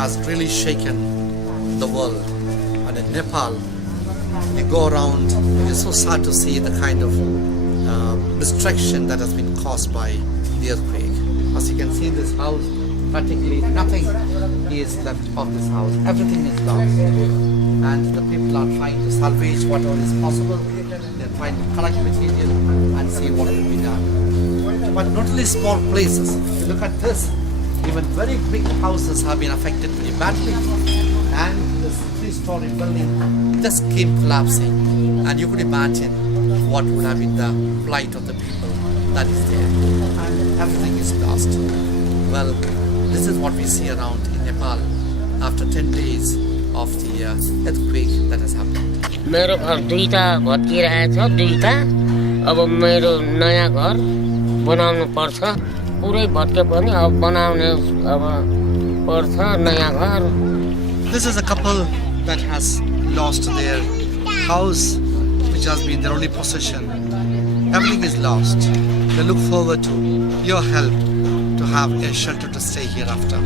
has really shaken the world. And in Nepal, you go around, it is so sad to see the kind of destruction that has been caused by the earthquake. As you can see, this house, practically nothing is left of this house. Everything is lost. And the people are trying to salvage whatever is possible. They're trying to collect material and see what will be done. But not only small places. If you look at this, even very big houses have been affected very badly. And this 3-story building just came collapsing. And you could imagine what would have been the plight of the people that is there. And everything is lost. Well, this is what we see around in Nepal after 10 days of the earthquake that has happened. मेरो घर दुईटा भत्किरहेछ दुईटा अब मेरो नयाँ घर बनाउनु पर्छ पुरै भत्के पनि अब बनाउने अब पर्छ नयाँ घर. This is a couple that has lost their house, which has been their only possession. Everything is lost. They look forward to your help to have a shelter to stay hereafter.